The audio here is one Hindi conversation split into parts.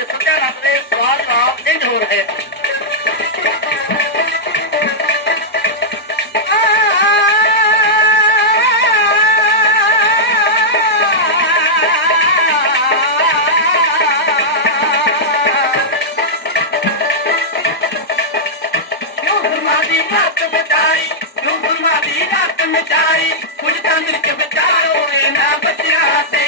से सुटे अपने द्वार राम निज हो। रहे मचाई कुछ चंद्र के बेचारों ना बचाते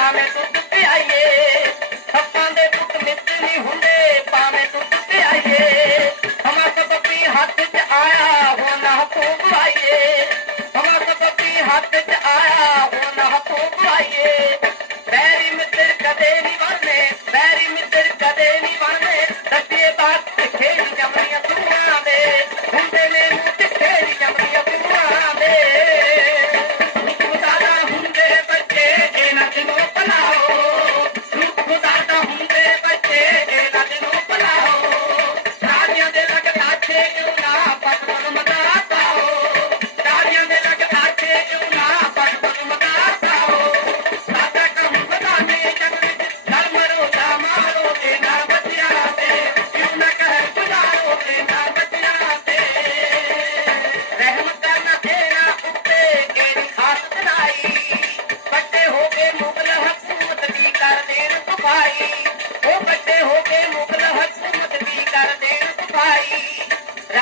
Hallelujah.